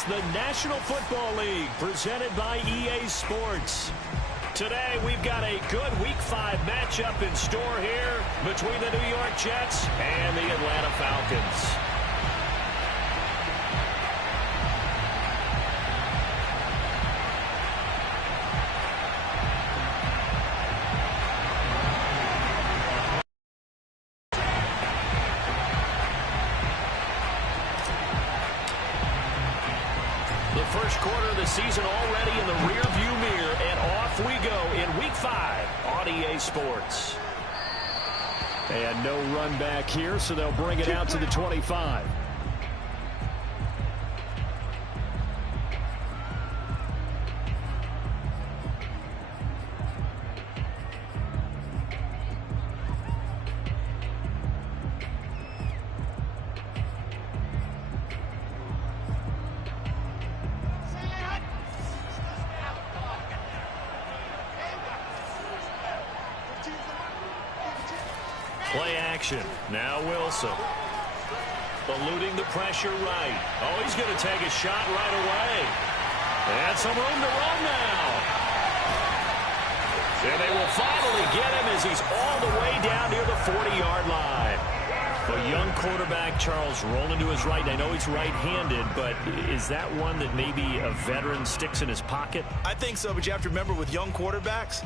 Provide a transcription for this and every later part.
It's the National Football League presented by EA Sports. Today we've got a good Week 5 matchup in store here between the New York Jets and the Atlanta Falcons. First quarter of the season already in the rearview mirror, and off we go in Week 5 on EA Sports. And no run back here, so they'll bring it out to the 25. Play action. Now Wilson. Eluding the pressure right. Oh, he's going to take a shot right away. And some room to run now. And they will finally get him as he's all the way down near the 40-yard line. A young quarterback, Charles, rolling to his right. I know he's right-handed, but is that one that maybe a veteran sticks in his pocket? I think so, but you have to remember with young quarterbacks,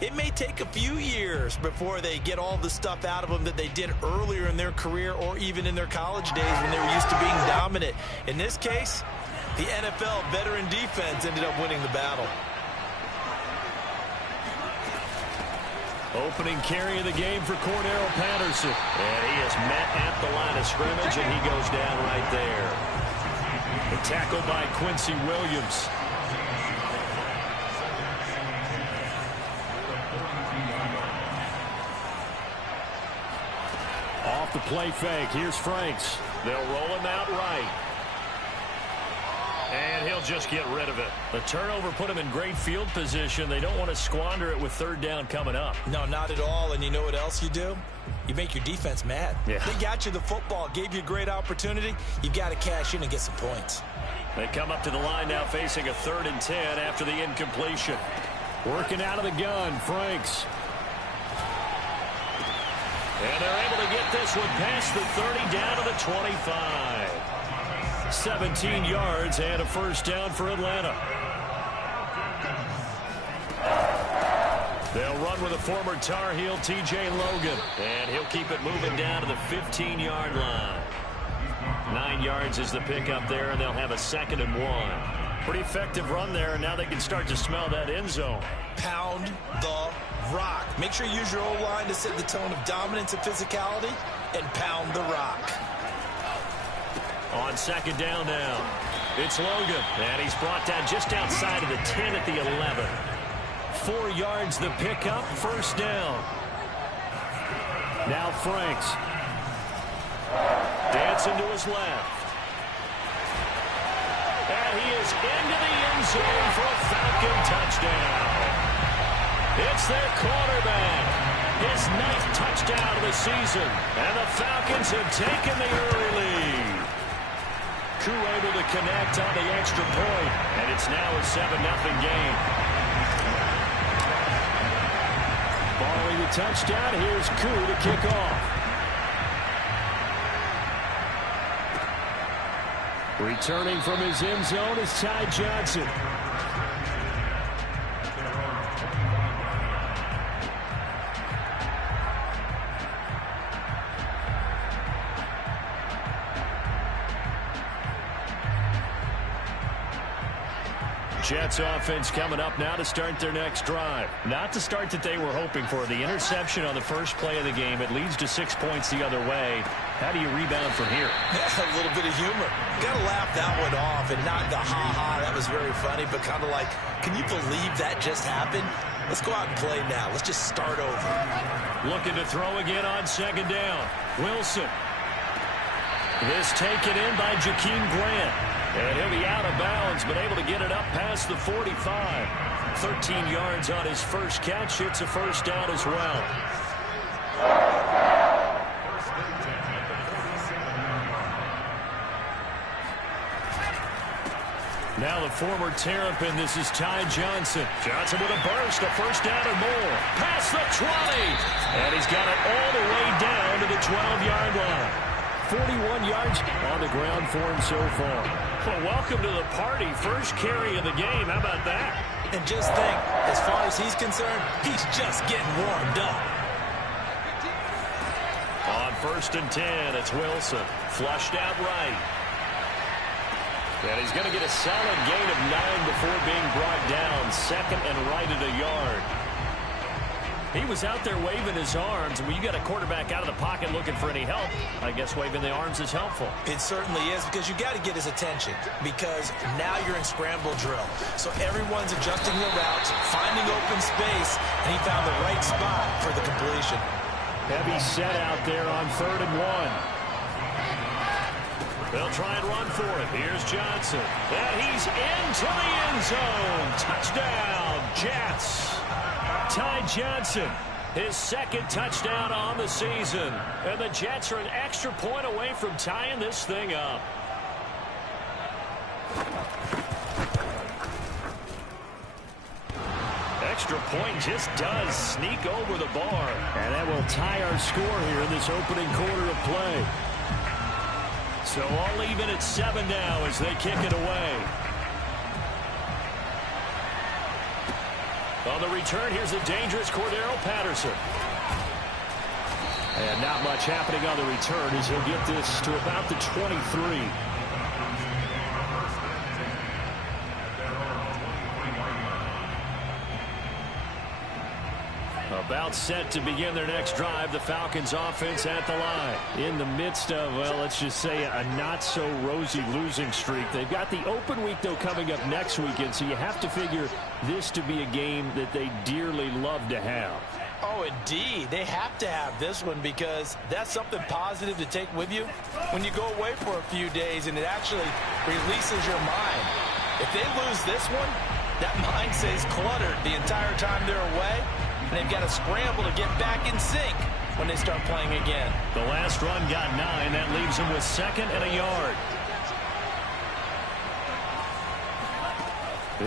it may take a few years before they get all the stuff out of them that they did earlier in their career or even in their college days when they were used to being dominant. In this case, the NFL veteran defense ended up winning the battle. Opening carry of the game for Cordero Patterson. And he is met at the line of scrimmage, and he goes down right there. The tackle by Quincy Williams. Off the play fake. Here's Franks. They'll roll him out right. And he'll just get rid of it. The turnover put him in great field position. They don't want to squander it with third down coming up. No, not at all. And you know what else you do? You make your defense mad. Yeah. They got you the football, gave you a great opportunity. You've got to cash in and get some points. They come up to the line now facing a 3rd and 10 after the incompletion. Working out of the gun, Franks. And they're able to get this one past the 30 down to the 25. 17 yards and a first down for Atlanta. They'll run with a former Tar Heel, TJ Logan. And he'll keep it moving down to the 15-yard line. 9 yards is the pickup there, and they'll have a 2nd and 1. Pretty effective run there, and now they can start to smell that end zone. Pound the rock. Make sure you use your O-line to set the tone of dominance and physicality, and pound the rock. On 2nd down now, it's Logan, and he's brought down just outside of the 10 at the 11. 4 yards the pickup, first down. Now Franks. Dancing to his left. And he is into the end zone for a Falcon touchdown. It's their quarterback. His 9th touchdown of the season. And the Falcons have taken the early lead. Crew able to connect on the extra point. And it's now a 7-0 game. Following the touchdown, here's Koo to kick off. Returning from his end zone is Ty Johnson. Jets offense coming up now to start their next drive. Not the start that they were hoping for. The interception on the first play of the game. It leads to 6 points the other way. How do you rebound from here? Yeah, a little bit of humor. Got to laugh that one off and not the ha-ha. That was very funny, but kind of like, can you believe that just happened? Let's go out and play now. Let's just start over. Looking to throw again on 2nd down. Wilson. This taken in by Jakeem Grant. And he'll be out of bounds, but able to get it up past the 45. 13 yards on his first catch. It's a first down as well. Now the former Terrapin, this is Ty Johnson. Johnson with a burst, a first down and more. Past the 20. And he's got it all the way down to the 12-yard line. 41 yards on the ground for him so far. Well, welcome to the party. First carry of the game. How about that? And just think, as far as he's concerned, he's just getting warmed up. On 1st and 10, it's Wilson. Flushed out right. And he's going to get a solid gain of 9 before being brought down. Second and right at a yard. He was out there waving his arms. When you got a quarterback out of the pocket looking for any help, I guess waving the arms is helpful. It certainly is, because you got to get his attention, because now you're in scramble drill. So everyone's adjusting their routes, finding open space, and he found the right spot for the completion. Heavy set out there on 3rd and 1. They'll try and run for it. Here's Johnson. And he's into the end zone. Touchdown, Jets. Ty Johnson, his second touchdown on the season. And the Jets are an extra point away from tying this thing up. Extra point just does sneak over the bar. And that will tie our score here in this opening quarter of play. So all even at 7 now as they kick it away. On the return, here's the dangerous Cordero Patterson. And not much happening on the return as he'll get this to about the 23. About set to begin their next drive, the Falcons offense at the line. In the midst of, well, let's just say a not-so-rosy losing streak. They've got the open week, though, coming up next weekend, so you have to figure this to be a game that they dearly love to have. Oh, indeed. They have to have this one, because that's something positive to take with you when you go away for a few days, and it actually releases your mind. If they lose this one, that mind stays cluttered the entire time they're away. And they've got to scramble to get back in sync when they start playing again. The last run got 9. That leaves them with 2nd and a yard.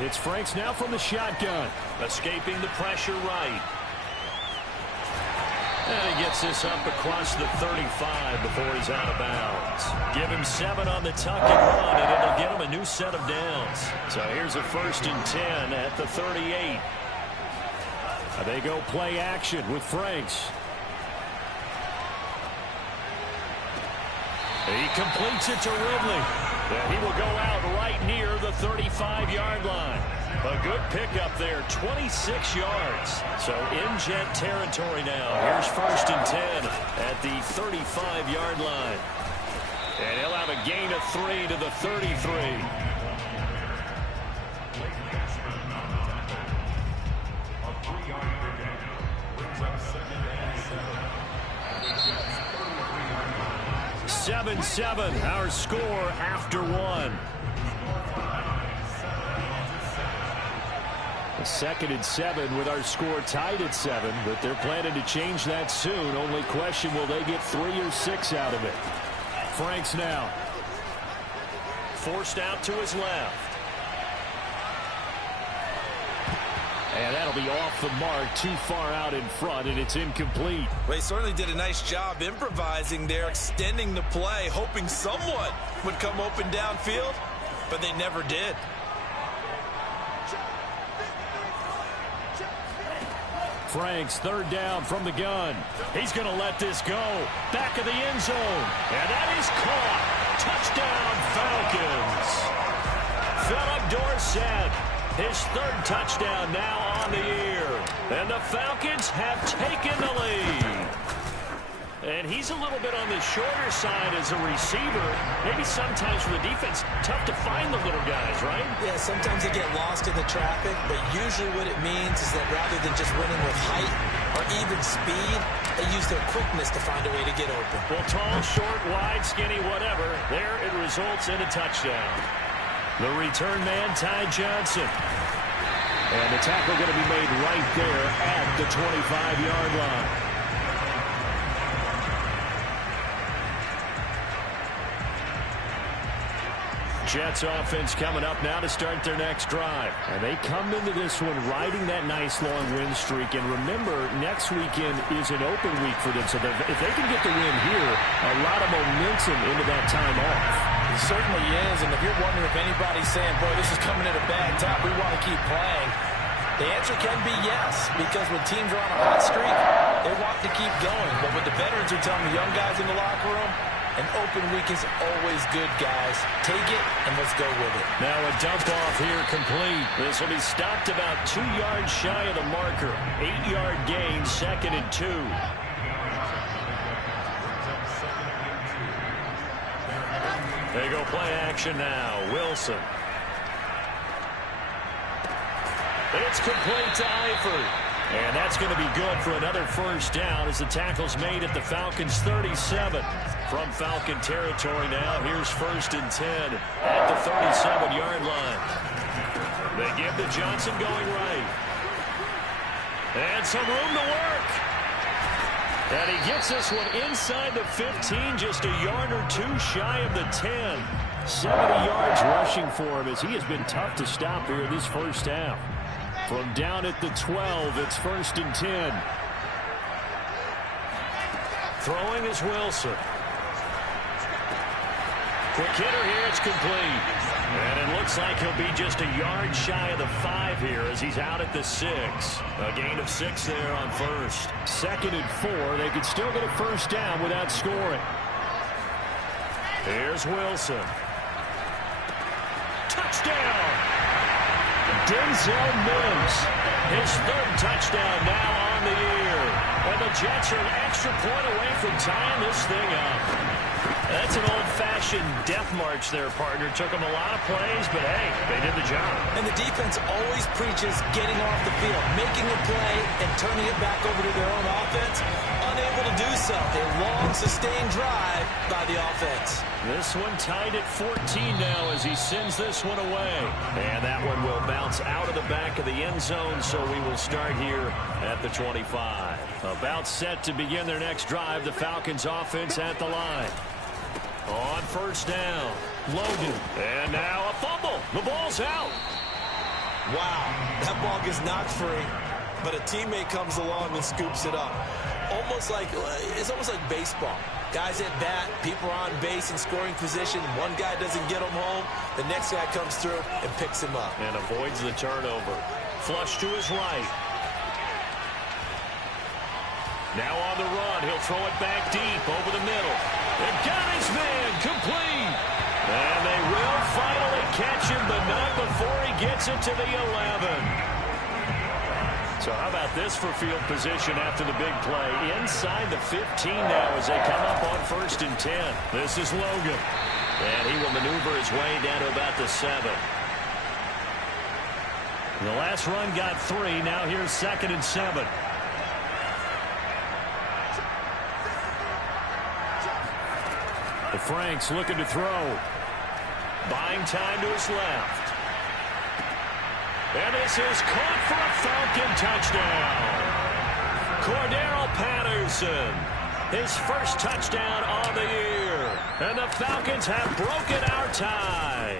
It's Franks now from the shotgun. Escaping the pressure right. And he gets this up across the 35 before he's out of bounds. Give him 7 on the tuck and run, and it'll get him a new set of downs. So here's a 1st and 10 at the 38. They go play action with Franks. He completes it to Ridley. And he will go out right near the 35-yard line. A good pickup there, 26 yards. So in Jet territory now. Here's 1st and 10 at the 35-yard line. And he'll have a gain of 3 to the 33. 7-7, our score after 1. A 2nd and 7 with our score tied at 7, but they're planning to change that soon. Only question, will they get 3 or 6 out of it? Franks now. Forced out to his left. And that'll be off the mark, too far out in front, and it's incomplete. Well, he certainly did a nice job improvising there, extending the play, hoping someone would come open downfield, but they never did. Franks, 3rd down from the gun. He's going to let this go. Back of the end zone. And that is caught. Touchdown, Falcons. Philip Dorsett, his 3rd touchdown now on the year. And the Falcons have taken the lead. And he's a little bit on the shorter side as a receiver. Maybe sometimes for the defense, tough to find the little guys, right? Yeah, sometimes they get lost in the traffic, but usually what it means is that rather than just winning with height or even speed, they use their quickness to find a way to get open. Well, tall, short, wide, skinny, whatever, there it results in a touchdown. The return man, Ty Johnson. And the tackle going to be made right there at the 25-yard line. Jets offense coming up now to start their next drive. And they come into this one riding that nice long win streak. And remember, next weekend is an open week for them. So if they can get the win here, a lot of momentum into that time off. It certainly is. And if you're wondering if anybody's saying, boy, this is coming at a bad time, we want to keep playing, the answer can be yes, because when teams are on a hot streak, they want to keep going. But what the veterans are telling the young guys in the locker room, an open week is always good, guys. Take it, and let's go with it. Now a dump off here complete. This will be stopped about 2 yards shy of the marker. 8-yard gain, 2nd and 2. They go play action now. Wilson. It's complete to Eifert. And that's going to be good for another first down as the tackle's made at the Falcons' 37. From Falcon territory now, here's 1st and 10 at the 37-yard line. They give to Johnson going right. And some room to work. And he gets this one inside the 15, just a yard or two shy of the 10. 70 yards rushing for him as he has been tough to stop here this first half. From down at the 12, it's 1st and 10. Throwing is Wilson. Quick hitter here, it's complete. And it looks like he'll be just a yard shy of the 5 here as he's out at the 6. A gain of 6 there on 1st. 2nd and 4, they could still get a first down without scoring. Here's Wilson. Touchdown! Denzel Mims, his 3rd touchdown now on the year. And the Jets are an extra point away from tying this thing up. That's an old-fashioned death march there, partner. Took them a lot of plays, but hey, they did the job. And the defense always preaches getting off the field, making a play, and turning it back over to their own offense. Unable to do so. A long, sustained drive by the offense. This one tied at 14 now as he sends this one away. And that one will bounce out of the back of the end zone, so we will start here at the 25. About set to begin their next drive, the Falcons offense at the line. On 1st down, Logan. And now a fumble. The ball's out. Wow, that ball gets knocked free, but a teammate comes along and scoops it up. It's almost like baseball. Guys at bat, people are on base in scoring position. One guy doesn't get him home. The next guy comes through and picks him up. And avoids the turnover. Flush to his right. Now on the run, he'll throw it back deep over the middle. And got his man complete. And they will finally catch him, but not before he gets it to the 11. So how about this for field position after the big play? Inside the 15 now as they come up on 1st and 10. This is Logan. And he will maneuver his way down to about the 7. The last run got 3. Now here's 2nd and 7. The Franks looking to throw. Buying time to his left. And this is caught for a Falcon touchdown. Cordero Patterson, his 1st touchdown on the year. And the Falcons have broken our tie.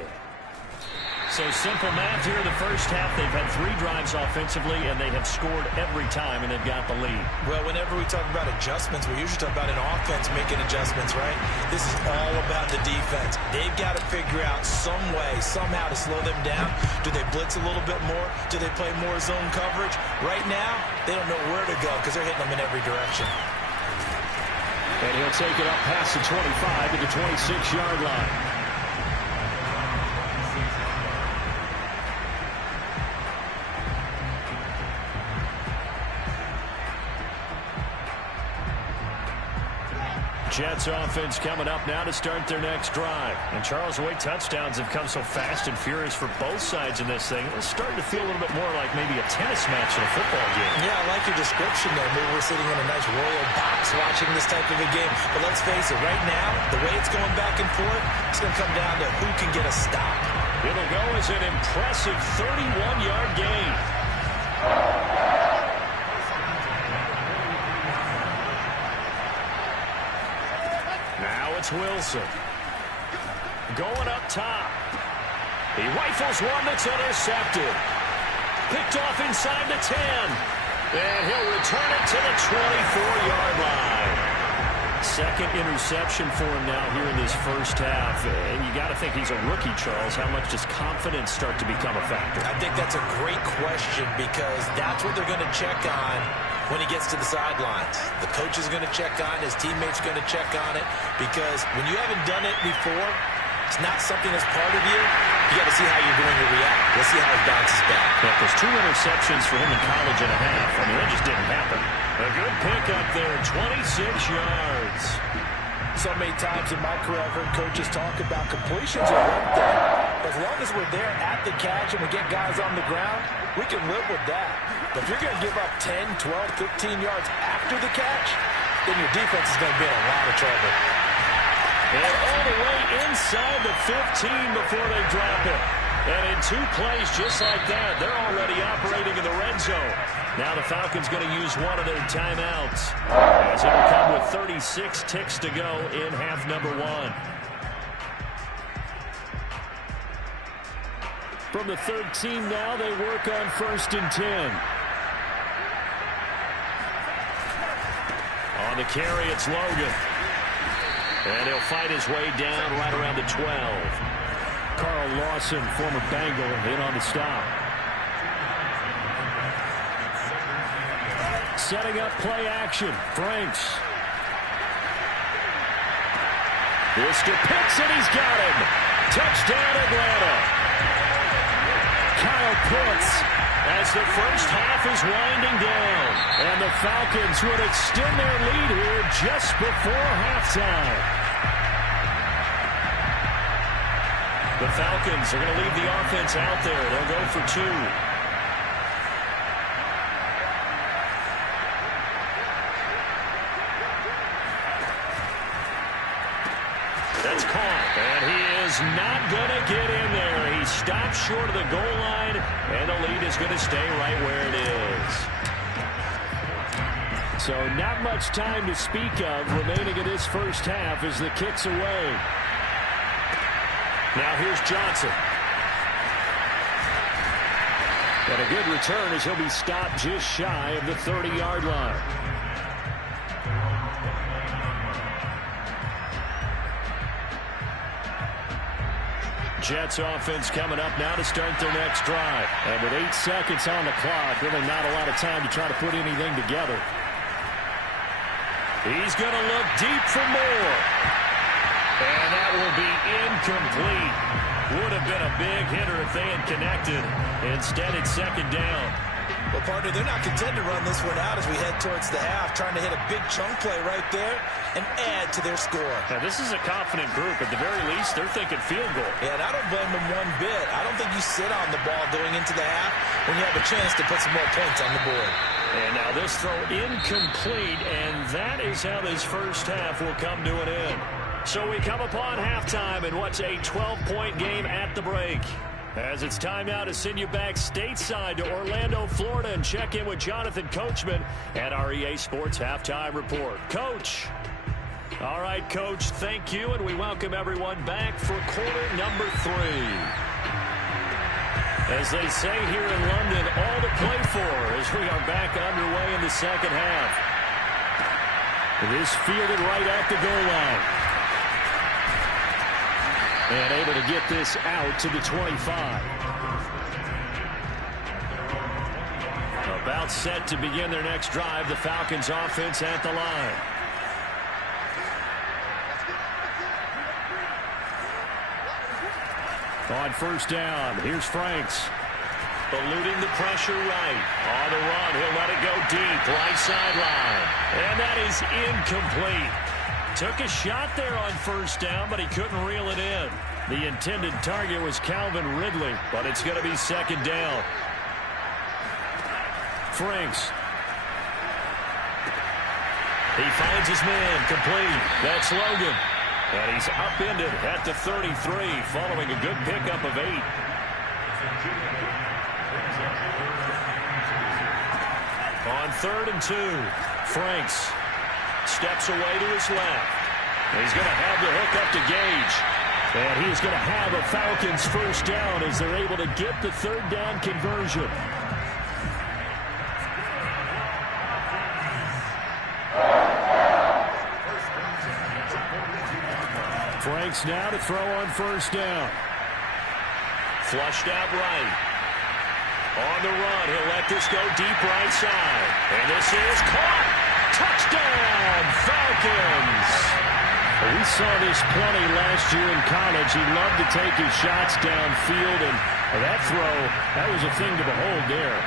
So simple math here in the first half. They've had 3 drives offensively, and they have scored every time, and they've got the lead. Well, whenever we talk about adjustments, we usually talk about an offense making adjustments, right? This is all about the defense. They've got to figure out some way, somehow to slow them down. Do they blitz a little bit more? Do they play more zone coverage? Right now, they don't know where to go because they're hitting them in every direction. And he'll take it up past the 25 to the 26-yard line. Jets offense coming up now to start their next drive. And Charles, the way touchdowns have come so fast and furious for both sides in this thing, it's starting to feel a little bit more like maybe a tennis match in a football game. Yeah, I like your description there. Maybe we're sitting in a nice royal box watching this type of a game. But let's face it, right now, the way it's going back and forth, it's going to come down to who can get a stop. It'll go as an impressive 31-yard gain. Now it's Wilson. Going up top. He rifles one that's intercepted. Picked off inside the 10. And he'll return it to the 24-yard line. Second interception for him now here in this first half. And you got to think he's a rookie, Charles. How much does confidence start to become a factor? I think that's a great question because that's what they're going to check on when he gets to the sidelines. The coach is going to check on it. His teammates are going to check on it because when you haven't done it before, it's not something that's part of you. You got to see how you're going to react. Let's see how he bounces back. Yeah, there's 2 interceptions for him in college and a half. I mean, that just didn't happen. A good pickup there, 26 yards. So many times in my career, I've heard coaches talk about completions are one thing. As long as we're there at the catch and we get guys on the ground, we can live with that. But if you're going to give up 10, 12, 15 yards after the catch, then your defense is going to be in a lot of trouble. And all the way inside the 15 before they drop it. And in 2 plays just like that, they're already operating in the red zone. Now the Falcons going to use one of their timeouts as it'll come with 36 ticks to go in half number 1. From the 13 now, they work on 1st and 10. On the carry, it's Logan. And he'll fight his way down right around the 12. Carl Lawson, former Bengal, in on the stop. Setting up play action. Franks. This to Pitts, and he's got him. Touchdown, Atlanta. Kyle Pitts as the first half is winding down. And the Falcons would extend their lead here just before halftime. The Falcons are going to leave the offense out there. They'll go for 2. That's caught, and he is not going to get in there. He stops short of the goal line, and the lead is going to stay right where it is. So not much time to speak of remaining in this first half as the kick's away. Now here's Johnson. And a good return as he'll be stopped just shy of the 30-yard line. Jets offense coming up now to start their next drive. And with 8 seconds on the clock, really not a lot of time to try to put anything together. He's going to look deep for more. And that will be incomplete. Would have been a big hitter if they had connected. Instead, it's 2nd down. Well, partner, they're not content to run this one out as we head towards the half, trying to hit a big chunk play right there and add to their score. Now, this is a confident group. At the very least, they're thinking field goal. Yeah, and I don't blame them one bit. I don't think you sit on the ball going into the half when you have a chance to put some more points on the board. And now this throw incomplete, and that is how this first half will come to an end. So we come upon halftime in what's a 12-point game at the break. As it's time now to send you back stateside to Orlando, Florida, and check in with Jonathan Coachman at our EA Sports Halftime Report. Coach. All right, Coach, thank you, and we welcome everyone back for quarter number 3. As they say here in London, all to play for as we are back underway in the second half. This fielded right at the goal line. And able to get this out to the 25. About set to begin their next drive. The Falcons offense at the line. On 1st down, here's Franks. Eluding the pressure right. On the run, he'll let it go deep. Right sideline. And that is incomplete. Took a shot there on 1st down, but he couldn't reel it in. The intended target was Calvin Ridley, but it's going to be 2nd down. Franks. He finds his man, complete. That's Logan. And he's upended at the 33, following a good pickup of 8. On 3rd and 2, Franks steps away to his left. He's going to have the hook up to Gage. And he is going to have a Falcons first down as they're able to get the third down conversion. Franks now to throw on first down. Flushed out right. On the run, he'll let this go deep right side. And this is caught. Touchdown, Falcons. Well, we saw this plenty last year in college. He loved to take his shots downfield, and that throw, that was a thing to behold there.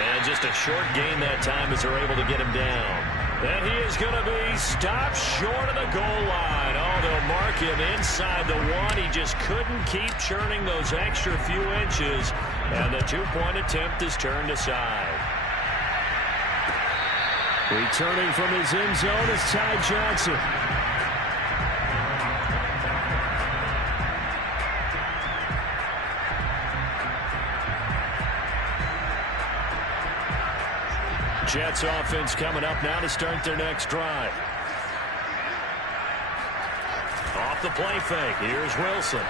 And just a short gain that time as they're able to get him down. And he is going to be stopped short of the goal line. Oh, they'll mark him inside the one. He just couldn't keep churning those extra few inches. And the two-point attempt is turned aside. Returning from his end zone is Ty Johnson. Jets offense coming up now to start their next drive. Off the play fake. Here's Wilson.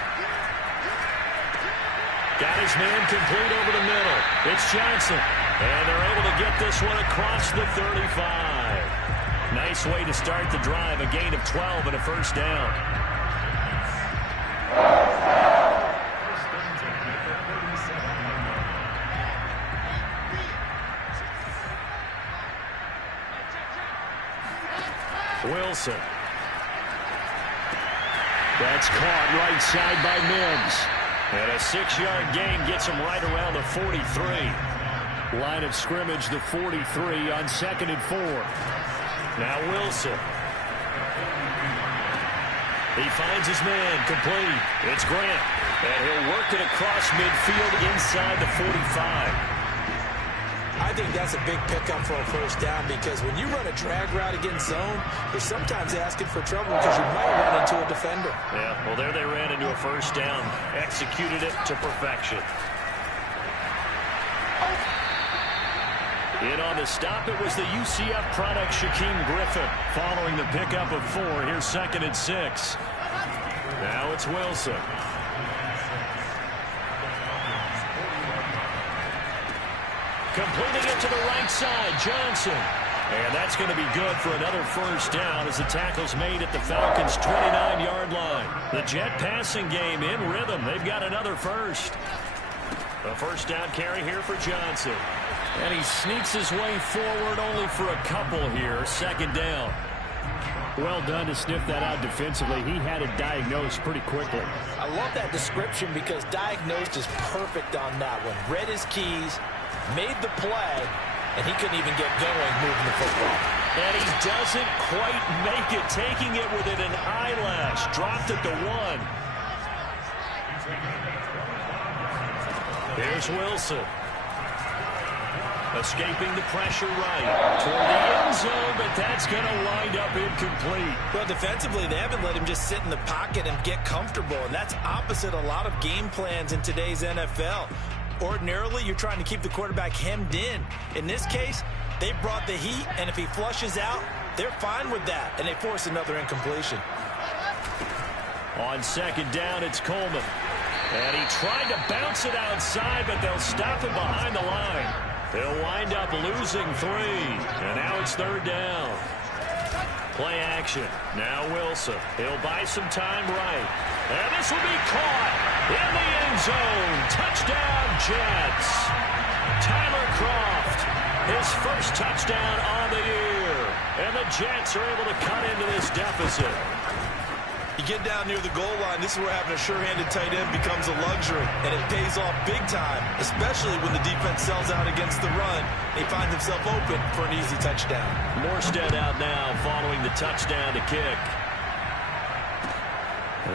Got his man complete over the middle. It's Johnson. And they're able to get this one across the 35. Nice way to start the drive. A gain of 12 and a first down. Wilson. That's caught right side by Mims. And a 6-yard gain gets him right around the 43. Line of scrimmage, the 43 on 2nd and 4. Now Wilson. He finds his man complete. It's Grant. And he'll work it across midfield inside the 45. I think that's a big pickup for a first down because when you run a drag route against zone, you're sometimes asking for trouble because you might run into a defender. Yeah, well, there they ran into a first down. Executed it to perfection. In on the stop, it was the UCF product Shaquem Griffin. Following the pickup of 4, here's 2nd and 6. Now it's Wilson. Completing it to the right side, Johnson. And that's going to be good for another first down as the tackle's made at the Falcons' 29-yard line. The Jet passing game in rhythm. They've got another first. A first down carry here for Johnson. And he sneaks his way forward only for a couple here. 2nd down. Well done to sniff that out defensively. He had it diagnosed pretty quickly. I love that description because diagnosed is perfect on that one. Read his keys, made the play, and he couldn't even get going moving the football. And he doesn't quite make it, taking it within an eyelash. Dropped it to 1. Here's Wilson. Escaping the pressure right toward the end zone, but that's going to wind up incomplete. Well, defensively, they haven't let him just sit in the pocket and get comfortable, and that's opposite a lot of game plans in today's NFL. Ordinarily, you're trying to keep the quarterback hemmed in. In this case, they brought the heat, and if he flushes out, they're fine with that, and they force another incompletion. On 2nd down, it's Coleman. And he tried to bounce it outside, but they'll stop him behind the line. They'll wind up losing 3, and now it's 3rd down. Play action. Now Wilson. He'll buy some time right. And this will be caught in the end zone. Touchdown, Jets. Tyler Kroft, his first touchdown on the year. And the Jets are able to cut into this deficit. You get down near the goal line, this is where having a sure-handed tight end becomes a luxury, and it pays off big time, especially when the defense sells out against the run. He finds himself open for an easy touchdown. Morstead out now following the touchdown to kick.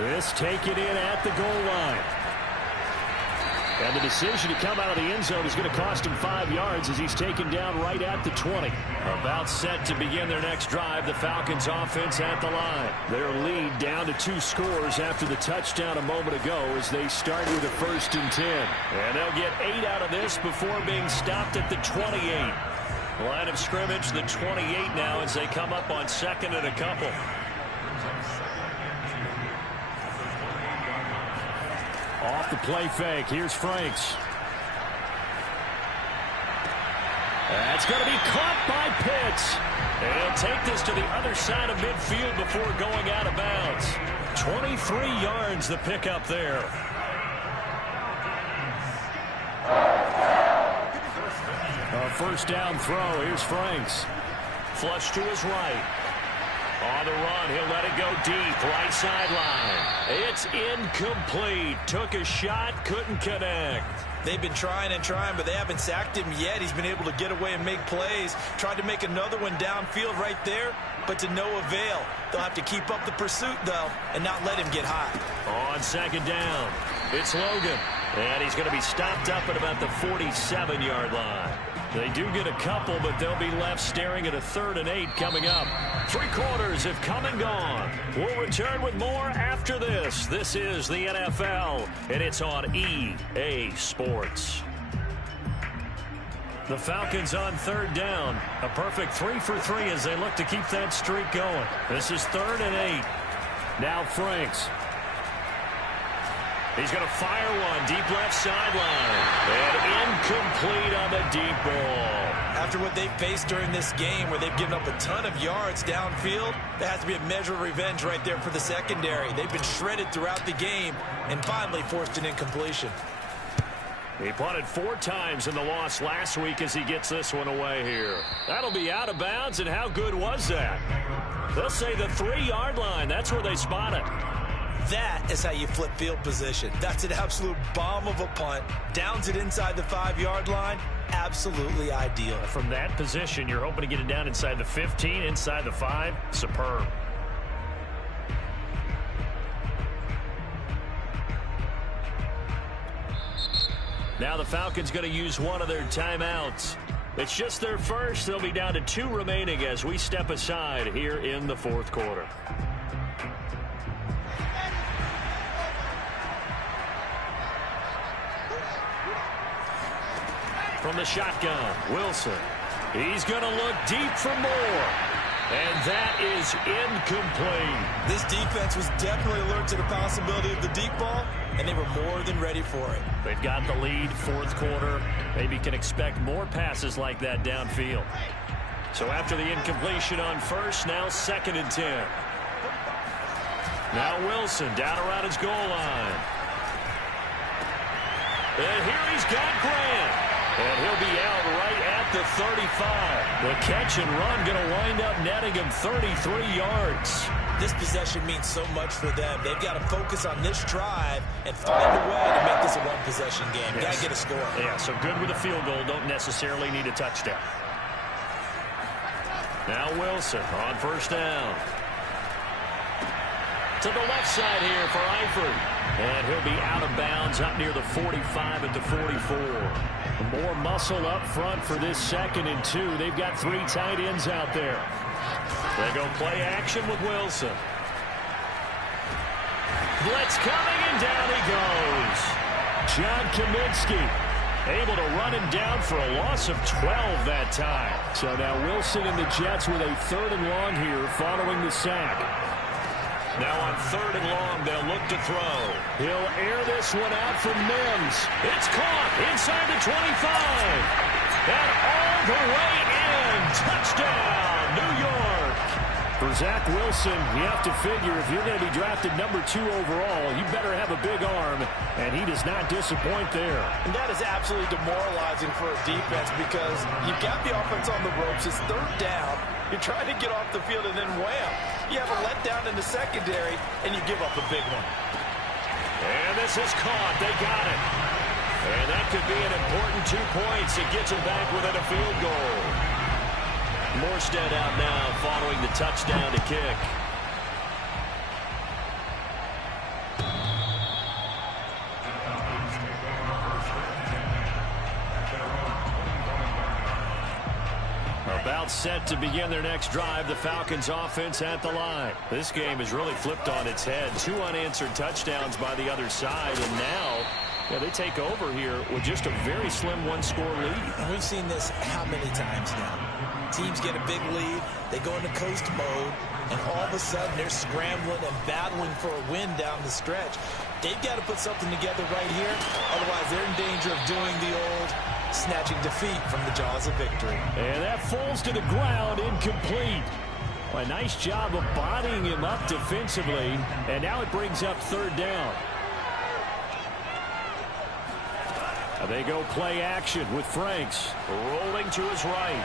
This taken in at the goal line. And the decision to come out of the end zone is going to cost him 5 yards as he's taken down right at the 20. About set to begin their next drive, the Falcons offense at the line. Their lead down to 2 scores after the touchdown a moment ago as they start with a 1st and 10. And they'll get 8 out of this before being stopped at the 28. Line of scrimmage, the 28 now as they come up on second and a couple. Off the play fake. Here's Franks. That's going to be caught by Pitts. And he'll take this to the other side of midfield before going out of bounds. 23 yards the pickup there. A first down throw. Here's Franks. Flush to his right. On the run, he'll let it go deep, right sideline. It's incomplete. Took a shot, couldn't connect. They've been trying and trying, but they haven't sacked him yet. He's been able to get away and make plays. Tried to make another one downfield right there, but to no avail. They'll have to keep up the pursuit, though, and not let him get high. On second down, it's Logan. And he's going to be stopped up at about the 47-yard line. They do get a couple, but they'll be left staring at a 3rd and 8 coming up. 3 quarters have come and gone. We'll return with more after this. This is the NFL, and it's on EA Sports. The Falcons on 3rd down. A perfect 3 for 3 as they look to keep that streak going. This is 3rd and 8. Now Franks. He's going to fire one deep left sideline. And incomplete on the deep ball. After what they've faced during this game where they've given up a ton of yards downfield, there has to be a measure of revenge right there for the secondary. They've been shredded throughout the game and finally forced an incompletion. He punted 4 times in the loss last week as he gets this one away here. That'll be out of bounds, and how good was that? They'll say the 3-yard line. That's where they spot it. That is how you flip field position. That's an absolute bomb of a punt. Downs it inside the 5-yard line. Absolutely ideal. From that position, you're hoping to get it down inside the 15, inside the 5. Superb. Now the Falcons going to use one of their timeouts. It's just their first. They'll be down to 2 remaining as we step aside here in the 4th quarter. From the shotgun, Wilson. He's going to look deep for more. And that is incomplete. This defense was definitely alert to the possibility of the deep ball, and they were more than ready for it. They've got the lead, 4th quarter. Maybe can expect more passes like that downfield. So after the incompletion on first, now 2nd and 10. Now Wilson down around his goal line. And here he's got Grant. And he'll be out right at the 35. The catch and run going to wind up netting him 33 yards. This possession means so much for them. They've got to focus on this drive and find a way to make this a one-possession game. Yes. Got to get a score. Yeah, so good with a field goal. Don't necessarily need a touchdown. Now Wilson on first down. To the left side here for Eifert. And he'll be out of bounds up near the 45 at the 44. More muscle up front for this 2nd and 2. They've got 3 tight ends out there. They go play action with Wilson. Blitz coming, and down he goes. John Kaminsky able to run him down for a loss of 12 that time. So now Wilson and the Jets with a 3rd and long here following the sack. Now on 3rd and long, they'll look to throw. He'll air this one out for Mims. It's caught inside the 25. And all the way in. Touchdown, New York. For Zach Wilson, you have to figure if you're going to be drafted number 2 overall, you better have a big arm, and he does not disappoint there. And that is absolutely demoralizing for a defense because you've got the offense on the ropes. It's 3rd down. You're trying to get off the field, and then wham, you have a letdown in the secondary, and you give up a big one. And this is caught. They got it. And that could be an important 2 points. It gets them back within a field goal. Morstead out now following the touchdown to kick. About set to begin their next drive. The Falcons offense at the line. This game has really flipped on its head. 2 unanswered touchdowns by the other side. And now they take over here with just a very slim 1-score lead. And we've seen this how many times now? Teams get a big lead, they go into coast mode, and all of a sudden they're scrambling and battling for a win down the stretch. They've got to put something together right here, otherwise they're in danger of doing the old snatching defeat from the jaws of victory. And that falls to the ground, incomplete. A nice job of bodying him up defensively, and now it brings up third down. They go play action with Franks rolling to his right.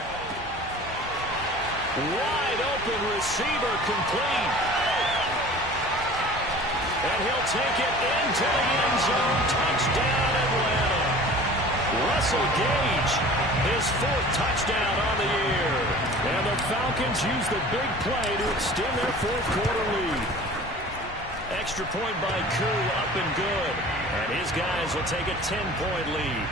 Wide open receiver, complete. And he'll take it into the end zone. Touchdown, Atlanta. Russell Gage, his 4th touchdown on the year. And the Falcons use the big play to extend their 4th quarter lead. Extra point by Koo, up and good. And his guys will take a 10-point lead.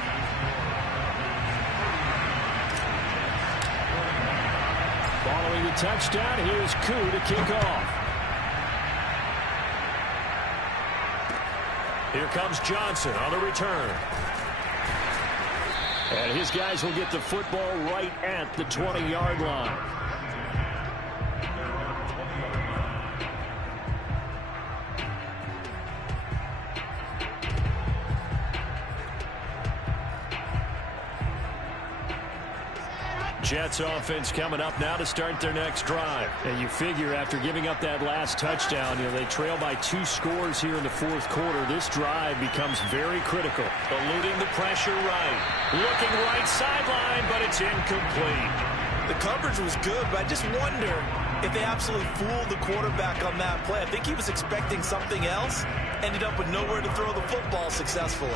Following the touchdown, here's Koo to kick off. Here comes Johnson on the return. And his guys will get the football right at the 20-yard line. Jets offense coming up now to start their next drive. And you figure after giving up that last touchdown, they trail by 2 scores here in the 4th quarter. This drive becomes very critical. Eluding the pressure right. Looking right sideline, but it's incomplete. The coverage was good, but I just wonder if they absolutely fooled the quarterback on that play. I think he was expecting something else. Ended up with nowhere to throw the football successfully.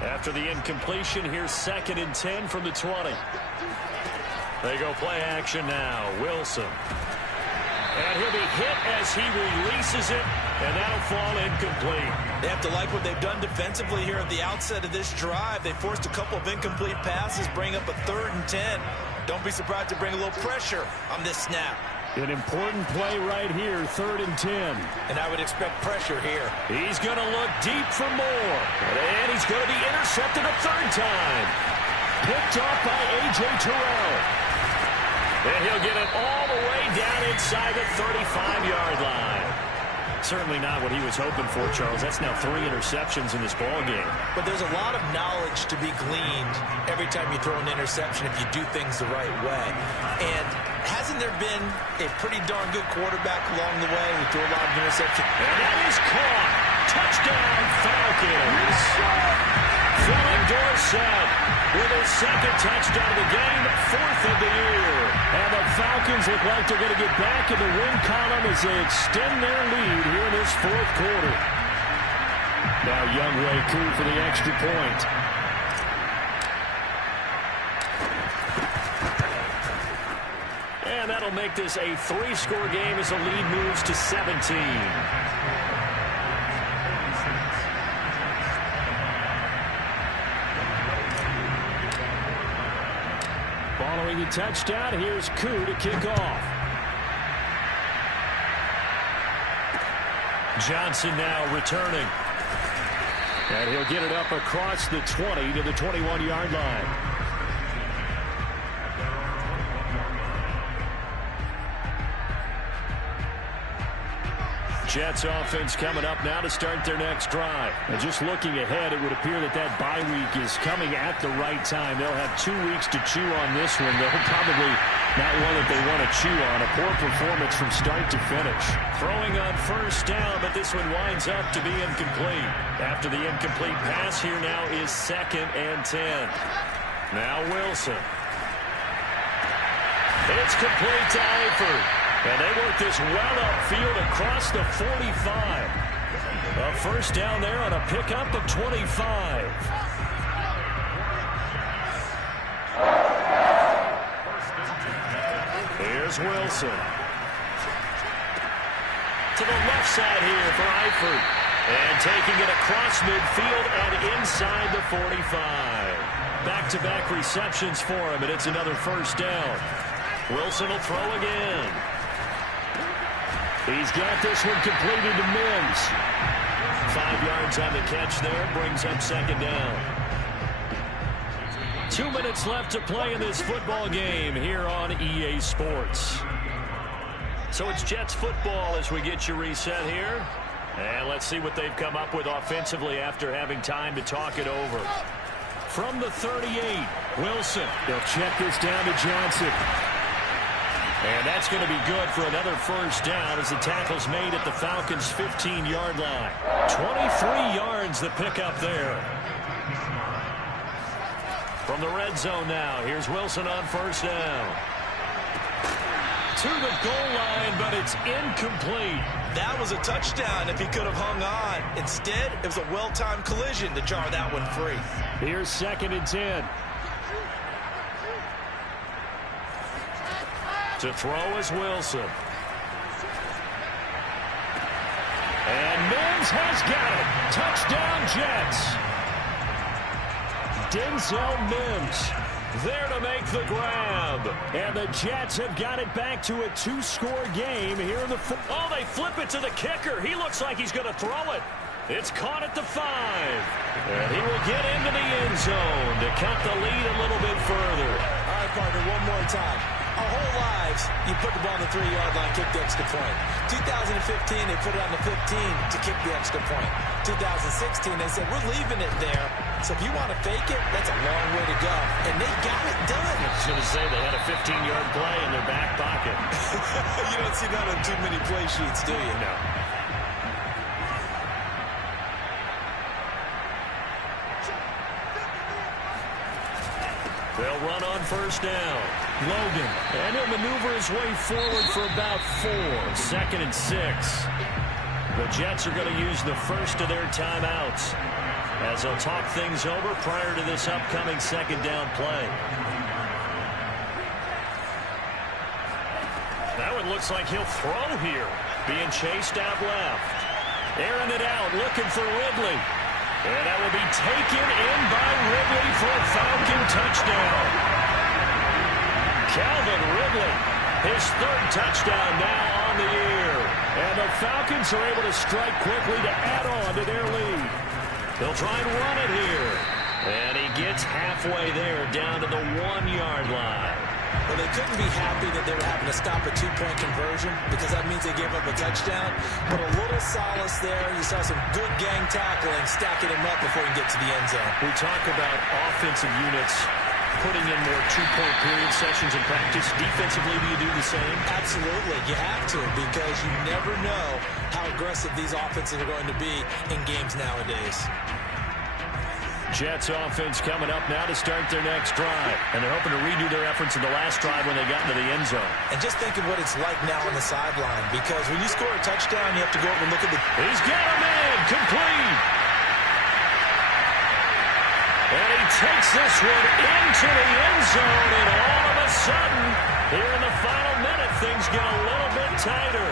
After the incompletion, here's 2nd and 10 from the 20. They go play action now. Wilson. And he'll be hit as he releases it, and that'll fall incomplete. They have to like what they've done defensively here at the outset of this drive. They forced a couple of incomplete passes, bring up a 3rd and 10. Don't be surprised to bring a little pressure on this snap. An important play right here, 3rd and 10. And I would expect pressure here. He's going to look deep for more. And he's going to be intercepted a 3rd time. Picked off by A.J. Terrell. And he'll get it all the way down inside the 35-yard line. Certainly not what he was hoping for, Charles. That's now 3 interceptions in this ballgame. But there's a lot of knowledge to be gleaned every time you throw an interception if you do things the right way. And hasn't there been a pretty darn good quarterback along the way who threw a lot of interceptions? And that is caught. Touchdown, Falcons. Philip Dorsett with his 2nd touchdown of the game, 4th of the year. And the Falcons look like they're going to get back in the win column as they extend their lead here in this 4th quarter. Now Younghoe Koo for the extra point. And that'll make this a 3-score game as the lead moves to 17. Following the touchdown, here's Koo to kick off. Johnson now returning. And he'll get it up across the 20 to the 21-yard line. Jets offense coming up now to start their next drive. And just looking ahead, it would appear that that bye week is coming at the right time. They'll have 2 weeks to chew on this one. They'll probably not one that they want to chew on. A poor performance from start to finish. Throwing on 1st down, but this one winds up to be incomplete. After the incomplete pass, here now is 2nd and 10. Now Wilson. It's complete to Eifert. And they work this well upfield across the 45. A 1st down there on a pickup of 25. Here's Wilson. To the left side here for Eifert. And taking it across midfield and inside the 45. Back-to-back receptions for him, and it's another 1st down. Wilson will throw again. He's got this one completed to Mims. 5 yards on the catch there, brings up 2nd down. 2 2 minutes left to play in this football game here on EA Sports. So it's Jets football as we get you reset here. And let's see what they've come up with offensively after having time to talk it over. From the 38, Wilson. They'll check this down to Johnson. And that's going to be good for another first down as the tackle's made at the Falcons' 15-yard line. 23 yards the pickup there. From the red zone now, here's Wilson on first down. To the goal line, but it's incomplete. That was a touchdown if he could have hung on. Instead, it was a well-timed collision to jar that one free. Here's 2nd and 10. To throw is Wilson. And Mims has got it. Touchdown, Jets. Denzel Mims there to make the grab. And the Jets have got it back to a 2-score game here in the fourth. Oh, they flip it to the kicker. He looks like he's going to throw it. It's caught at the 5. And he will get into the end zone to cut the lead a little bit further. All right, partner, one more time. Our whole lives, you put the ball on the 3-yard line, kick the extra point. 2015, they put it on the 15 to kick the extra point. 2016, they said, we're leaving it there. So if you want to fake it, that's a long way to go. And they got it done. I was going to say they had a 15-yard play in their back pocket. You don't see that on too many play sheets, do you? No. They'll run on first down. Logan, and he'll maneuver his way forward for about 4. 2nd and 6. The Jets are going to use the first of their timeouts as they'll talk things over prior to this upcoming 2nd down play. That one looks like he'll throw here. Being chased out left. Airing it out, looking for Ridley. And that will be taken in by Ridley for a Falcon touchdown. Calvin Ridley, his 3rd touchdown now on the year. And the Falcons are able to strike quickly to add on to their lead. They'll try and run it here. And he gets halfway there down to the 1-yard line. Well, they couldn't be happy that they were having to stop a 2-point conversion because that means they gave up a touchdown. But a little solace there. You saw some good gang tackling, stacking him up before he can get to the end zone. We talk about offensive units putting in more 2-point period sessions in practice. Defensively, do you do the same? Absolutely. You have to because you never know how aggressive these offenses are going to be in games nowadays. Jets offense coming up now to start their next drive. And they're hoping to redo their efforts in the last drive when they got into the end zone. And just think of what it's like now on the sideline. Because when you score a touchdown, you have to go over and look at the... He's got a man. Complete. And he takes this one into the end zone. And all of a sudden, here in the final minute, things get a little bit tighter.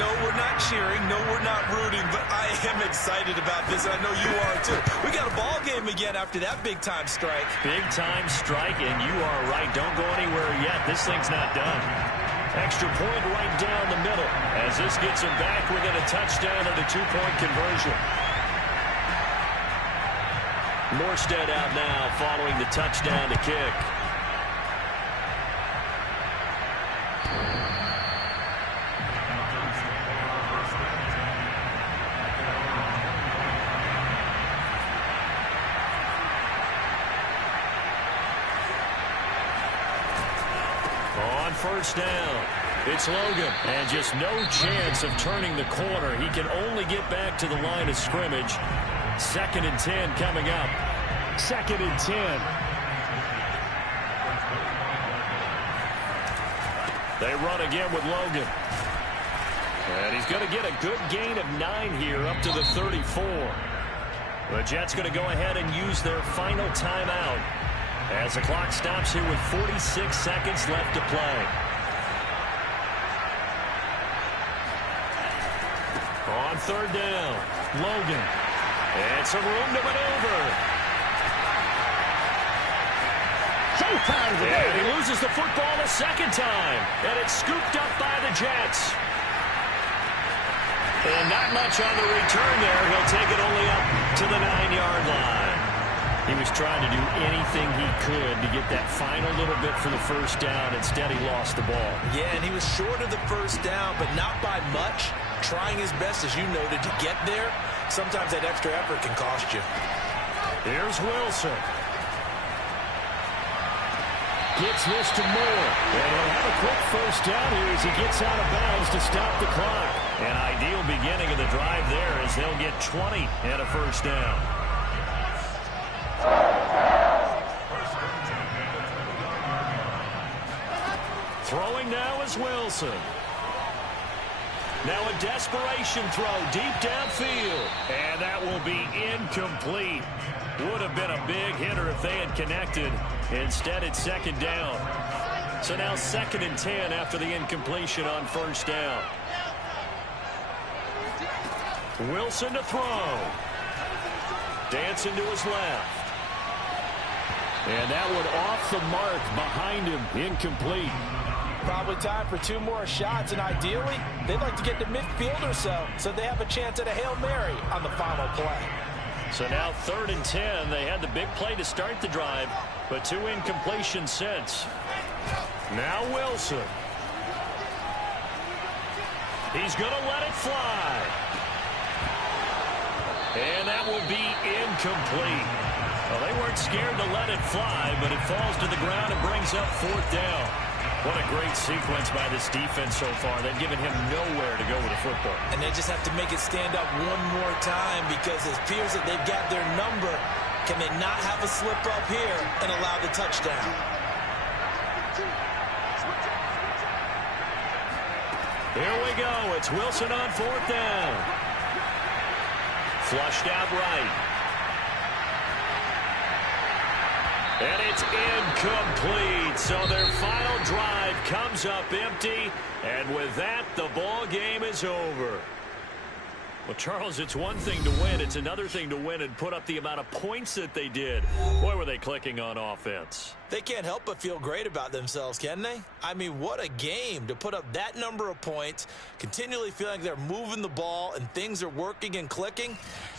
No, we're not cheering. No, we're not rooting. But I am excited about this. I know you are, too. We got a ball game again after that big-time strike. Big-time strike, and you are right. Don't go anywhere yet. This thing's not done. Extra point right down the middle as this gets him back within a touchdown and a 2-point conversion. Morstead out now following the touchdown to kick. On first down, it's Logan, and just no chance of turning the corner. He can only get back to the line of scrimmage. 2nd and 10 coming up. 2nd and 10. They run again with Logan. And he's going to get a good gain of 9 here up to the 34. The Jets going to go ahead and use their final timeout as the clock stops here with 46 seconds left to play. On 3rd down, Logan. And some room to maneuver. And he loses the football a 2nd time. And it's scooped up by the Jets. And not much on the return there. He'll take it only up to the 9-yard line. He was trying to do anything he could to get that final little bit for the first down. Instead, he lost the ball. Yeah, and he was short of the first down, but not by much. Trying his best, as you noted, to get there. Sometimes that extra effort can cost you. Here's Wilson. Gets this to Moore. And he'll have a quick first down here as he gets out of bounds to stop the clock. An ideal beginning of the drive there as they'll get 20 and a first down. Throwing now is Wilson. Now a desperation throw deep downfield. And that will be incomplete. Would have been a big hitter if they had connected. Instead, it's second down. So now 2nd and 10 after the incompletion on first down. Wilson to throw. Dancing to his left. And that one off the mark behind him. Incomplete. Probably time for 2 more shots, and ideally, they'd like to get to midfield or so they have a chance at a Hail Mary on the final play. So now 3rd and 10. They had the big play to start the drive, but 2 incompletions since. Now Wilson. He's going to let it fly. And that will be incomplete. Well, they weren't scared to let it fly, but it falls to the ground and brings up 4th down. What a great sequence by this defense so far. They've given him nowhere to go with the football. And they just have to make it stand up one more time because it appears that they've got their number. Can they not have a slip up here and allow the touchdown? Here we go. It's Wilson on 4th down. Flushed out right. And it's incomplete. So their final drive comes up empty. And with that, the ball game is over. Well, Charles, it's one thing to win. It's another thing to win and put up the amount of points that they did. Boy, were they clicking on offense. They can't help but feel great about themselves, can they? I mean, what a game to put up that number of points, continually feeling like they're moving the ball and things are working and clicking.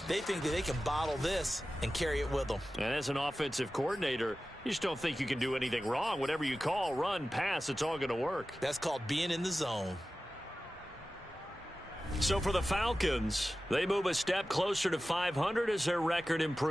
They think that they can bottle this and carry it with them. And as an offensive coordinator, you just don't think you can do anything wrong. Whatever you call, run, pass, it's all going to work. That's called being in the zone. So for the Falcons, they move a step closer to 500 as their record improves.